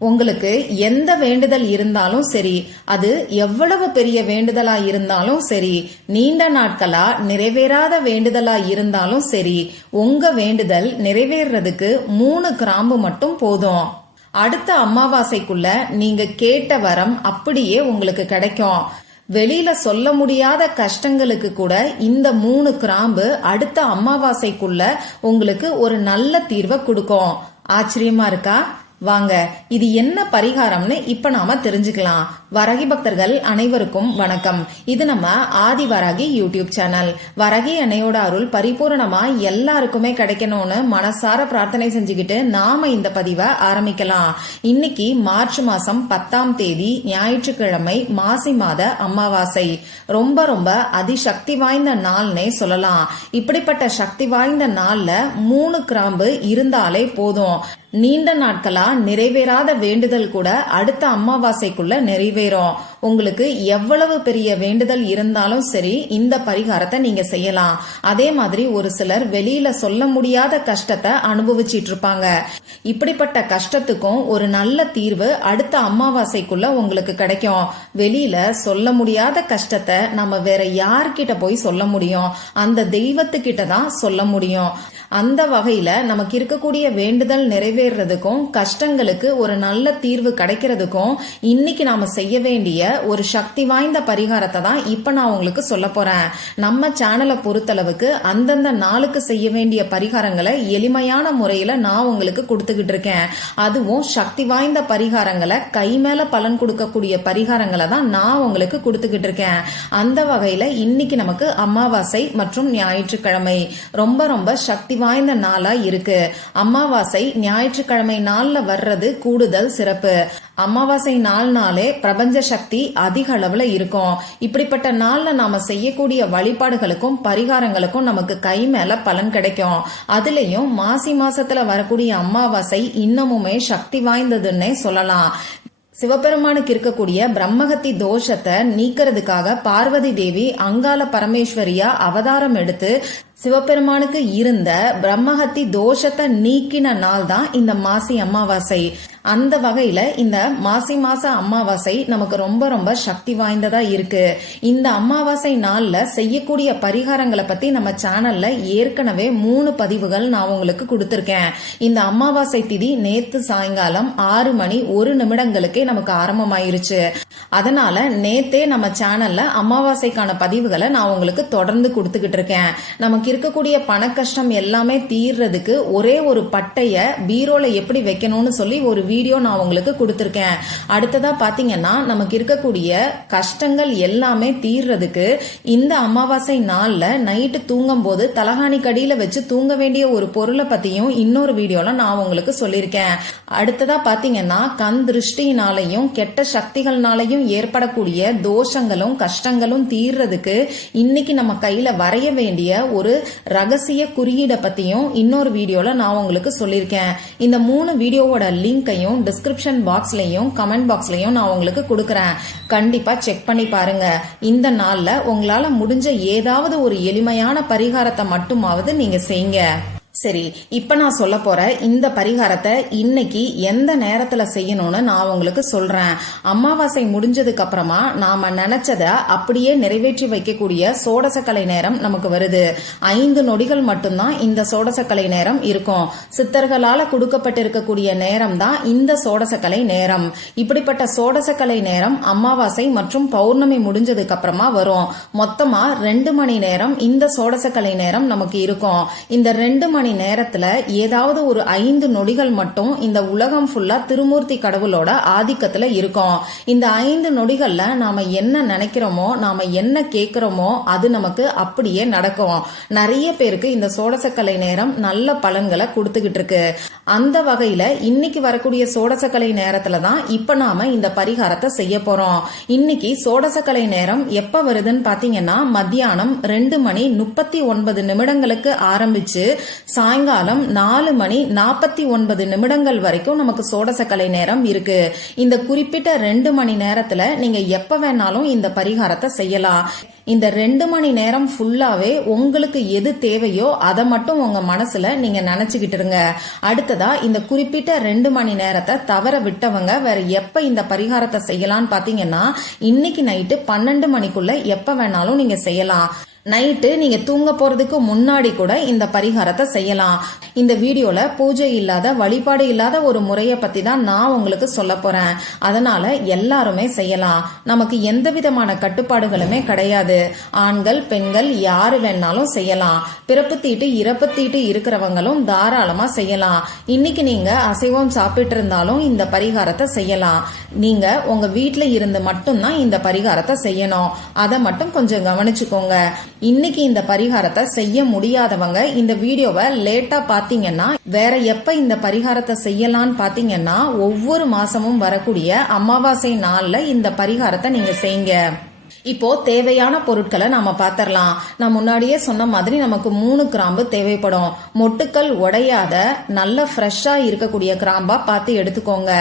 உங்களுக்கு எந்த வேண்டுதல் இருந்தாலும் சரி அது எவ்வளவு பெரிய வேண்டுதலா இருந்தாலும் சரி நீண்ட நாட்களா நிறைவேறாத வேண்டுதலா இருந்தாலும் சரி உங்க வேண்டுதல் நிறைவேறதுக்கு மூணு கிராம்பு மட்டும் போதும். அடுத்த அமாவாசைக்குள்ள நீங்க கேட்ட வரம் அப்படியே உங்களுக்கு கிடைக்கும். வெளியில சொல்ல முடியாத கஷ்டங்களுக்கு கூட இந்த மூணு கிராம்பு அடுத்த அமாவாசைக்குள்ள உங்களுக்கு ஒரு நல்ல தீர்வை கொடுக்கும். ஆச்சரியமா இருக்கா? வாங்க இது என்ன பரிகாரம்னு இப்ப நாம தெரிஞ்சுக்கலாம். வரகி பக்தர்கள் அனைவருக்கும் வணக்கம். இது நம்ம ஆதி வரகி யூடியூப் சேனல். வரகி அன்னையோட அருள் பரிபூரணமா எல்லாருக்குமே கிடைக்கணும்னு மனசார பிரார்த்தனை செஞ்சுக்கிட்டு நாம இந்த பதிவை ஆரம்பிக்கலாம். இன்னைக்கு மார்ச் மாசம் பத்தாம் தேதி ஞாயிற்றுக்கிழமை மாசி மாத அமாவாசை. ரொம்ப ரொம்ப அதிசக்தி வாய்ந்த நாள்னே சொல்லலாம். இப்படிப்பட்ட சக்தி வாய்ந்த நாள்ல மூணு கிராம்பு இருந்தாலே போதும். நீண்ட நாட்களா நிறைவேறாத வேண்டுதல் கூட அடுத்த அமாவாசைக்குள்ள நிறைவேறும் உங்களுக்கு எவ்வளவு பெரிய வேண்டுதல் இருந்தாலும் சரி இந்த பரிகாரத்தை நீங்க செய்யலாம். அதே மாதிரி ஒரு சிலர் வெளியில சொல்ல முடியாத கஷ்டத்தை அனுபவிச்சிட்டு இருப்பாங்க இப்படிப்பட்ட கஷ்டத்துக்கும் ஒரு நல்ல தீர்வு அடுத்த அமாவாசைக்குள்ள உங்களுக்கு கிடைக்கும். வெளியில சொல்ல முடியாத கஷ்டத்தை நம்ம வேற யார்கிட்ட போய் சொல்ல முடியும்? அந்த தெய்வத்துக்கிட்ட தான் சொல்ல முடியும். அந்த வகையில நமக்கு இருக்கக்கூடிய வேண்டுதல் நிறைவேறதுக்கும் கஷ்டங்களுக்கு ஒரு நல்ல தீர்வு கிடைக்கிறதுக்கும் இன்னைக்கு நாம செய்ய வேண்டிய ஒரு சக்தி வாய்ந்த பரிகாரத்தை தான் இப்ப நான் உங்களுக்கு சொல்ல போறேன். நம்ம சேனலை பொறுத்தளவுக்கு அந்தந்த நாளுக்கு செய்ய வேண்டிய பரிகாரங்களை எளிமையான முறையில நான் உங்களுக்கு கொடுத்துக்கிட்டு இருக்கேன். அதுவும் சக்தி வாய்ந்த பரிகாரங்களை கை மேல பலன் கொடுக்கக்கூடிய பரிகாரங்களை தான் நான் உங்களுக்கு கொடுத்துக்கிட்டு இருக்கேன். அந்த வகையில இன்னைக்கு நமக்கு அமாவாசை மற்றும் ஞாயிற்றுக்கிழமை. ரொம்ப ரொம்ப சக்தி வாய்ந்த நாளா இருக்கு. அமாவாசை ஞாயிற்றுக்கிழமை நாள்ல வர்றது கூடுதல் சிறப்பு. அமாவாசை நாள் நாளே பிரபஞ்ச சக்தி அதிக அளவுல இருக்கும். இப்படிப்பட்ட நாள்ல நாம செய்யக்கூடிய வழிபாடுகளுக்கும் பரிகாரங்களுக்கும் நமக்கு கை மேல பலன் கிடைக்கும். அதுலயும் மாசி மாசத்துல வரக்கூடிய அமாவாசை இன்னமுமே சக்தி வாய்ந்ததுன்னே சொல்லலாம். சிவபெருமானுக்கு இருக்கக்கூடிய பிரம்மகத்தி தோஷத்தை நீக்கிறதுக்காக பார்வதி தேவி அங்காள பரமேஸ்வரியா அவதாரம் எடுத்து சிவபெருமானுக்கு இருந்த பிரம்மஹத்தி தோஷத்தை நீக்கின நாள் தான் இந்த மாசி அமாவாசை. அந்த வகையில இந்த மாசி மாச அமாவாசை நமக்கு ரொம்ப ரொம்ப சக்தி வாய்ந்ததா இருக்கு. இந்த அமாவாசை நாள்ல செய்யக்கூடிய பரிகாரங்களை பத்தி நம்ம சேனல்ல ஏற்கனவே மூணு பதிவுகள் நான் உங்களுக்கு கொடுத்திருக்கேன். இந்த அமாவாசை திதி நேத்து சாயங்காலம் ஆறு மணி ஒரு நிமிடங்களுக்கே நமக்கு ஆரம்பமாயிருச்சு. அதனால நேத்தே நம்ம சேனல்ல அமாவாசைக்கான பதிவுகளை நான் உங்களுக்கு தொடர்ந்து கொடுத்துக்கிட்டு இருக்கேன். நமக்கு இருக்கக்கூடிய பண கஷ்டம் எல்லாமே தீர்றதுக்கு ஒரே ஒரு பட்டைய பீரோல எப்படி வைக்கணும்னு சொல்லி ஒரு வீடியோ நான் உங்களுக்கு கொடுத்துருக்கேன். அடுத்ததா பாத்தீங்கன்னா நமக்கு இருக்கக்கூடிய கஷ்டங்கள் எல்லாமே தீர்றதுக்கு இந்த அமாவாசை நாள்ல நைட்டு தூங்கும் போது தலகாணி கடியில வச்சு தூங்க வேண்டிய ஒரு பொருளை பத்தியும் இன்னொரு வீடியோல நான் உங்களுக்கு சொல்லியிருக்கேன். அடுத்ததா பாத்தீங்கன்னா கண் திருஷ்டினாலையும் கெட்ட சக்திகள்னாலையும் ஏற்படக்கூடிய தோஷங்களும் கஷ்டங்களும் தீர்றதுக்கு இன்னைக்கு நம்ம கையில வரைய வேண்டிய ஒரு ரகசிய குறியீடை பத்தியும் இன்னொரு வீடியோல நான் உங்களுக்கு சொல்லியிருக்கேன். இந்த மூணு வீடியோவோட லிங்கையும் டிஸ்கிரிப்ஷன் பாக்ஸ்லயும் கமெண்ட் பாக்ஸ்லயும் நான் உங்களுக்கு கொடுக்கறேன். கண்டிப்பா செக் பண்ணி பாருங்க. இந்த நாள்ல உங்களால முடிஞ்ச ஏதாவது ஒரு எளிமையான பரிகாரத்தை மட்டுமாவது நீங்க செய்யுங்க. சரி இப்ப நான் சொல்ல போற இந்த பரிகாரத்தை இன்னைக்கு எந்த நேரத்துல செய்யணும்னு நான் உங்களுக்கு சொல்றேன். அமாவாசை முடிஞ்சதுக்கு அப்புறமா நாம நினைச்சத அப்படியே நிறைவேற்றி வைக்கக்கூடிய சோடசக்கலை நேரம் நமக்கு வருது. ஐந்து நொடிகள் மட்டும்தான் இந்த சோடசக்கலை நேரம் இருக்கும். சித்தர்களால கொடுக்கப்பட்டிருக்கக்கூடிய நேரம் தான் இந்த சோடசக்கலை நேரம். இப்படிப்பட்ட சோடசக்கலை நேரம் அமாவாசை மற்றும் பௌர்ணமி முடிஞ்சதுக்கு அப்புறமா வரும். மொத்தமா ரெண்டு மணி நேரம் இந்த சோடசக்கலை நேரம் நமக்கு இருக்கும். இந்த ரெண்டு மணி நேரத்துல ஏதாவது ஒரு ஐந்து நொடிகள் மட்டும் இந்த உலகம் ஃபுல்லா திருமூர்த்தி கடவுளோட ஆதிக்கத்துல இருக்கும். இந்த ஐந்து நொடிகள்ல நாம என்ன நினைக்கிறோமோ நாம என்ன கேட்கிறோமோ அது நமக்கு அப்படியே நடக்கும். நிறைய பேருக்கு இந்த சோடசக்கலை நேரம் நல்ல பலன்களை கொடுத்துக்கிட்டு இருக்கு அந்த வகையில இன்னைக்கு வரக்கூடிய சோடசக்கலை நேரத்துல தான் இப்ப நாம இந்த பரிகாரத்தை செய்ய போறோம். இன்னைக்கு சோடசக்கலை நேரம் எப்ப வருதுன்னு பாத்தீங்கன்னா மத்தியானம் ரெண்டு மணி முப்பத்தி ஒன்பது நிமிடங்களுக்கு ஆரம்பிச்சு சாயங்காலம் நாலு மணி நாற்பத்தி ஒன்பது நிமிடங்கள் வரைக்கும் நமக்கு சோடசக்கலை நேரம் இருக்கு. இந்த குறிப்பிட்ட ரெண்டு மணி நேரத்துல நீங்க எப்ப வேணாலும் இந்த பரிகாரத்தை செய்யலாம். இந்த ரெண்டு மணி நேரம் ஃபுல்லாவே உங்களுக்கு எது தேவையோ அதை மட்டும் உங்க மனசுல நீங்க நினைச்சுக்கிட்டு இருங்க. அடுத்ததா இந்த குறிப்பிட்ட ரெண்டு மணி நேரத்தை தவற விட்டவங்க வேற எப்ப இந்த பரிகாரத்தை செய்யலாம்னு பாத்தீங்கன்னா இன்னைக்கு நைட்டு பன்னெண்டு மணிக்குள்ள எப்ப வேணாலும் நீங்க செய்யலாம். நைட்டு நீங்க தூங்க போறதுக்கு முன்னாடி கூட இந்த பரிகாரத்தை செய்யலாம். இந்த வீடியோல பூஜை இல்லாத வழிபாடு இல்லாத ஒரு முறைய பத்தி தான் நான் உங்களுக்கு சொல்ல போறேன். அதனால எல்லாருமே செய்யலாம். நமக்கு எந்த விதமான கட்டுப்பாடுகளுமே கிடையாது. ஆண்கள் பெண்கள் யாரு வேணாலும் செய்யலாம். பிறப்பு தீட்டு இறப்பு தீட்டு இருக்கிறவங்களும் தாராளமா செய்யலாம். இன்னைக்கு நீங்க அசைவம் சாப்பிட்டு இருந்தாலும் இந்த பரிகாரத்தை செய்யலாம். நீங்க உங்க வீட்டுல இருந்து மட்டும்தான் இந்த பரிகாரத்தை செய்யணும். அதை மட்டும் கொஞ்சம் கவனிச்சுக்கோங்க. இன்னைக்கு இந்த பரிகாரத்தை செய்ய முடியாதவங்க இந்த வீடியோவை லேட்டா பாத்தீங்கன்னா வேற எப்ப இந்த பரிகாரத்தை செய்யலாம்னு பாத்தீங்கன்னா ஒவ்வொரு மாசமும் வரக்கூடிய அமாவாசை நாள்ல இந்த பரிகாரத்தை நீங்க செய்யுங்க. இப்போ தேவையான பொருட்களை நாம பாத்திரலாம். நான் முன்னாடியே சொன்ன மாதிரி நமக்கு மூணு கிராம்பு தேவைப்படும். மொட்டுக்கள் உடையாத நல்ல ஃப்ரெஷ்ஷா இருக்கக்கூடிய கிராம்பா பார்த்து எடுத்துக்கோங்க.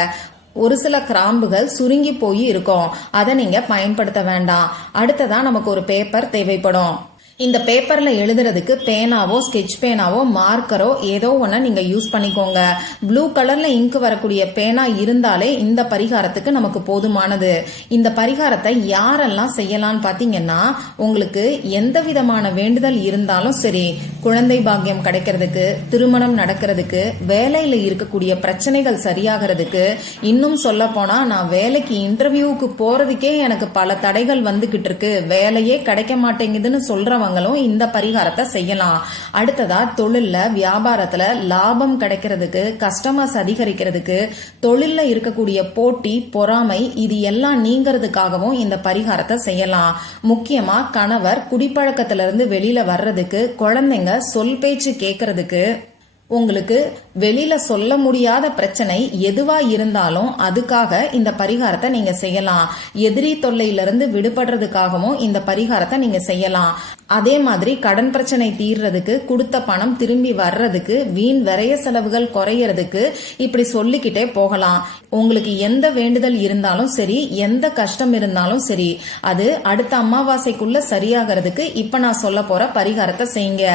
ஒரு சில கிராம்புகள் சுருங்கி போய் இருக்கும். அதை நீங்க பயன்படுத்த வேண்டாம். அடுத்ததான் நமக்கு ஒரு பேப்பர் தேவைப்படும். இந்த பேப்பர்ல எழுதுறதுக்கு பேனாவோ ஸ்கெட்ச் பேனாவோ மார்க்கரோ ஏதோ ஒன்று நீங்க யூஸ் பண்ணிக்கோங்க. ப்ளூ கலர்ல இங்க் வரக்கூடிய பேனா இருந்தாலே இந்த பரிகாரத்துக்கு நமக்கு போதுமானது. இந்த பரிகாரத்தை யாரெல்லாம் செய்யலாம்னு பாத்தீங்கன்னா உங்களுக்கு எந்த விதமான வேண்டுதல் இருந்தாலும் சரி குழந்தை பாக்கியம் கிடைக்கிறதுக்கு திருமணம் நடக்கிறதுக்கு வேலையில இருக்கக்கூடிய பிரச்சனைகள் சரியாகிறதுக்கு இன்னும் சொல்ல போனா நான் வேலைக்கு இன்டர்வியூவுக்கு போறதுக்கே எனக்கு பல தடைகள் வந்துகிட்டு இருக்கு. வேலையே கிடைக்க மாட்டேங்குதுன்னு இருக்கிறவங்களும் இந்த பரிகாரத்தை செய்யலாம். அடுத்ததா தொழில்ல வியாபாரத்துல லாபம் கிடைக்கிறதுக்கு கஸ்டமர்ஸ் அதிகரிக்கிறதுக்கு தொழில்ல இருக்கக்கூடிய போட்டி பொறாமை இது எல்லாம் நீங்கிறதுக்காகவும் இந்த பரிகாரத்தை செய்யலாம். முக்கியமா கணவர் குடிப்பழக்கத்திலிருந்து வெளியில வர்றதுக்கு குழந்தைங்க சொல் பேச்சு கேட்கறதுக்கு உங்களுக்கு வெளியில சொல்ல முடியாத பிரச்சனை எதுவா இருந்தாலும் அதுக்காக இந்த பரிகாரத்தை நீங்க செய்யலாம். எதிரி தொல்லையிலிருந்து விடுபடுறதுக்காகவும் இந்த பரிகாரத்தை நீங்க செய்யலாம். அதே மாதிரி கடன் பிரச்சனை தீர்றதுக்கு கொடுத்த பணம் திரும்பி வர்றதுக்கு வீண் விரைய செலவுகள் குறையறதுக்கு இப்படி சொல்லிக்கிட்டே போகலாம். உங்களுக்கு எந்த வேண்டுதல் இருந்தாலும் சரி எந்த கஷ்டம் இருந்தாலும் சரி அது அடுத்த அமாவாசைக்குள்ள சரியாகிறதுக்கு இப்ப நான் சொல்ல போற பரிகாரத்தை செய்யுங்க.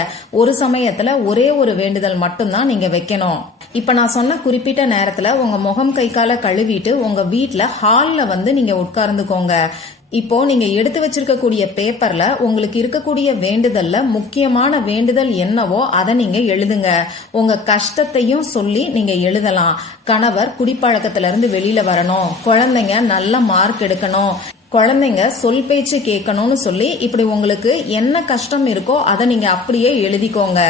ஒரு சமயத்துல ஒரே ஒரு வேண்டுதல் மட்டும் மட்டும்தான் நீங்க வைக்கணும். இப்ப நான் சொன்ன குறிப்பிட்ட நேரத்துல உங்க முகம் கை கால கழுவிட்டு உங்க வீட்ல ஹால்ல வந்து நீங்க உட்கார்ந்துக்கோங்க. இப்போ நீங்க எடுத்து வச்சிருக்கக்கூடிய பேப்பர்ல உங்களுக்கு இருக்கக்கூடிய வேண்டுதல்ல முக்கியமான வேண்டுதல் என்னவோ அதை நீங்க எழுதுங்க. உங்க கஷ்டத்தையும் சொல்லி நீங்க எழுதலாம். கணவர் குடிப்பழக்கத்துல இருந்து வெளியில வரணும். குழந்தைங்க நல்ல மார்க் எடுக்கணும். குழந்தைங்க சொல் பேச்சு கேட்கணும்னு சொல்லி இப்படி உங்களுக்கு என்ன கஷ்டம் இருக்கோ அதை நீங்க அப்படியே எழுதிக்கோங்க.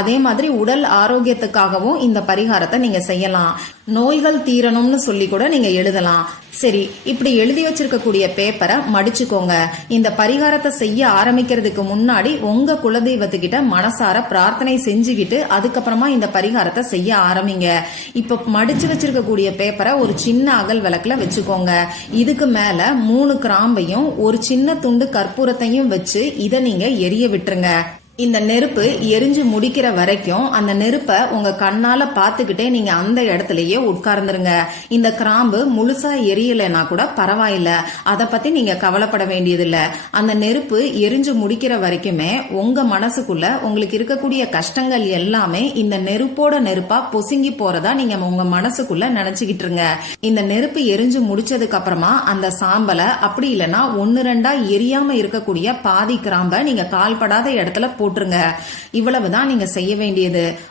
அதே மாதிரி உடல் ஆரோக்கியத்துக்காகவும் இந்த பரிகாரத்தை நீங்க செய்யலாம். நோய்கள் தீரணும்னு சொல்லி கூட நீங்க எழுதலாம். சரி இப்படி எழுதி வச்சிருக்கக்கூடிய பேப்பரை மடிச்சுக்கோங்க. இந்த பரிகாரத்தை செய்ய ஆரம்பிக்கிறதுக்கு முன்னாடி உங்க குலதெய்வத்துக்கிட்ட மனசார பிரார்த்தனை செஞ்சுக்கிட்டு அதுக்கப்புறமா இந்த பரிகாரத்தை செய்ய ஆரம்பிங்க. இப்ப மடிச்சு வச்சிருக்கக்கூடிய பேப்பரை ஒரு சின்ன அகல் விளக்குல வச்சுக்கோங்க. இதுக்கு மேல மூணு கிராம்பையும் ஒரு சின்ன துண்டு கற்பூரத்தையும் வச்சு இதை நீங்க எரிய விட்டுருங்க. இந்த நெருப்பு எரிஞ்சு முடிக்கிற வரைக்கும் அந்த நெருப்பை உங்க கண்ணால பாத்துக்கிட்டே நீங்க அந்த இடத்துலயே உட்கார்ந்துருங்க. இந்த கிராம்பு முழுசா எரியலைன்னா கூட பரவாயில்ல. அதை பத்தி நீங்க கவலைப்பட வேண்டியதில்ல. அந்த நெருப்பு எரிஞ்சு முடிக்கிற வரைக்குமே உங்க மனசுக்குள்ள உங்களுக்கு இருக்கக்கூடிய கஷ்டங்கள் எல்லாமே இந்த நெருப்போட நெருப்பா பொசுங்கி போறதா நீங்க உங்க மனசுக்குள்ள நினைச்சுக்கிட்டு இருங்க இந்த நெருப்பு எரிஞ்சு முடிச்சதுக்கு அப்புறமா அந்த சாம்பலை அப்படி இல்லைன்னா ஒன்னு ரெண்டா எரியாம இருக்கக்கூடிய பாதி கிராம்ப நீங்க கால்படாத இடத்துல போட்டுருங்க. இவ்வளவுதான் நீங்க செய்ய வேண்டியது.